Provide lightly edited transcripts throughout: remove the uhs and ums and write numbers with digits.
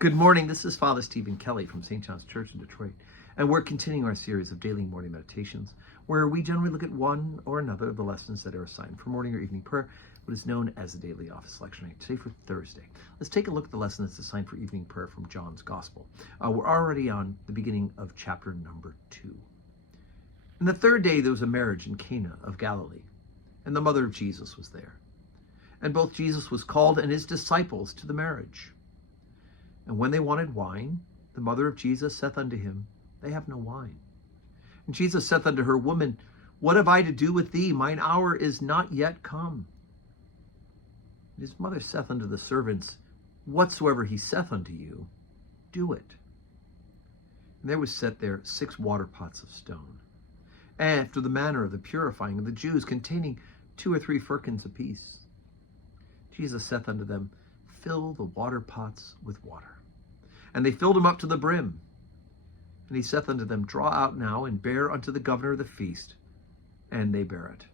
Good morning. This is Father Stephen Kelly from St. John's Church in Detroit, and we're continuing our series of daily morning meditations, where we generally look at one or another of the lessons that are assigned for morning or evening prayer, what is known as the daily office lectionary. Today for Thursday, let's take a look at the lesson that's assigned for evening prayer from John's Gospel. We're already on the beginning of chapter number 2. And the third day there was a marriage in Cana of Galilee, and the mother of Jesus was there. And both Jesus was called and his disciples to the marriage. And when they wanted wine, the mother of Jesus saith unto him, They have no wine. And Jesus saith unto her, Woman, what have I to do with thee? Mine hour is not yet come. And his mother saith unto the servants, Whatsoever he saith unto you, do it. And there was set there 6 water pots of stone, after the manner of the purifying of the Jews, containing 2 or 3 firkins apiece. Jesus saith unto them, Fill the water pots with water. And they filled them up to the brim. And he saith unto them, Draw out now, and bear unto the governor of the feast. And they bare it.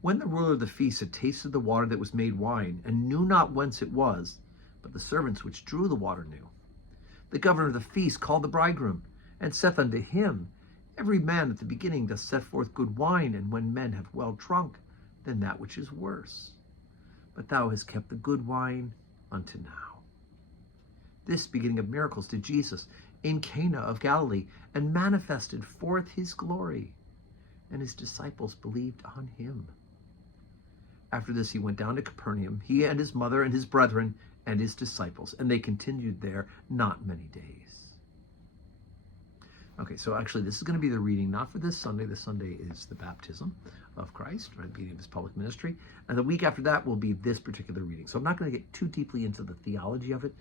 When the ruler of the feast had tasted the water that was made wine, and knew not whence it was, but the servants which drew the water knew, the governor of the feast called the bridegroom, and saith unto him, Every man at the beginning doth set forth good wine, and when men have well drunk, then that which is worse. But thou hast kept the good wine unto now. This beginning of miracles did Jesus in Cana of Galilee, and manifested forth his glory, and his disciples believed on him. After this he went down to Capernaum, he and his mother and his brethren and his disciples, and they continued there not many days. Okay, so actually this is going to be the reading, not for this Sunday. This Sunday is the baptism of Christ, right, the beginning of his public ministry. And the week after that will be this particular reading. So I'm not going to get too deeply into the theology of it,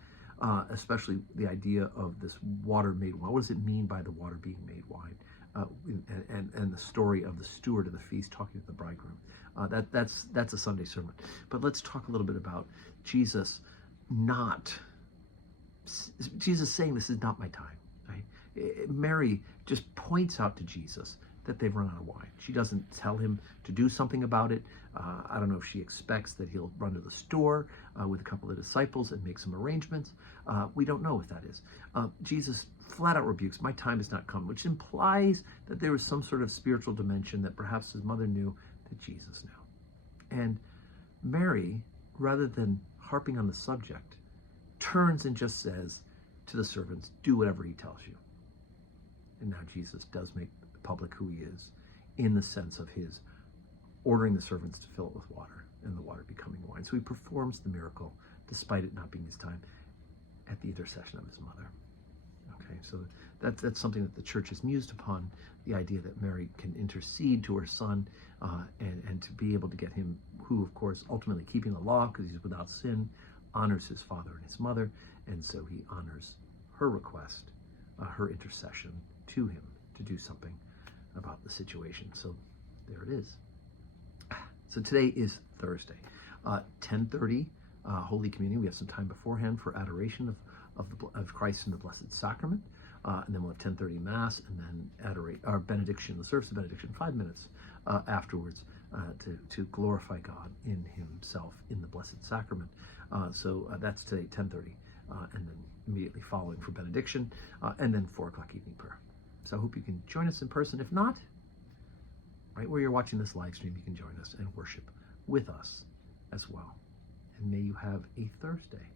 especially the idea of this water made wine. What does it mean by the water being made wine? And the story of the steward of the feast talking to the bridegroom. That's a Sunday sermon. But let's talk a little bit about Jesus saying, this is not my time. Right? Mary just points out to Jesus that they've run out of wine. She doesn't tell him to do something about it. I don't know if she expects that he'll run to the store with a couple of disciples and make some arrangements. We don't know if that is. Jesus flat out rebukes, my time has not come, which implies that there was some sort of spiritual dimension that perhaps his mother knew that Jesus knew. And Mary, rather than harping on the subject, turns and just says to the servants, do whatever he tells you. And now Jesus does make public who he is, in the sense of his ordering the servants to fill it with water, and the water becoming wine. So he performs the miracle, despite it not being his time, at the intercession of his mother. Okay, so that's something that the church has mused upon, the idea that Mary can intercede to her son, and to be able to get him, who of course ultimately keeping the law because he's without sin, honors his father and his mother, and so he honors her request, her intercession to him to do something about the situation. So there it is. So today is Thursday, 10:30, Holy Communion. We have some time beforehand for adoration of Christ in the Blessed Sacrament, and then we'll have 10:30 Mass, and then our benediction, the service of benediction, 5 minutes afterwards to glorify God in Himself in the Blessed Sacrament. So that's today, 10:30, and then immediately following for benediction, and then 4 o'clock evening prayer. So I hope you can join us in person. If not, right where you're watching this live stream, you can join us and worship with us as well. And may you have a Thursday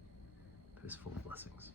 that is full of blessings.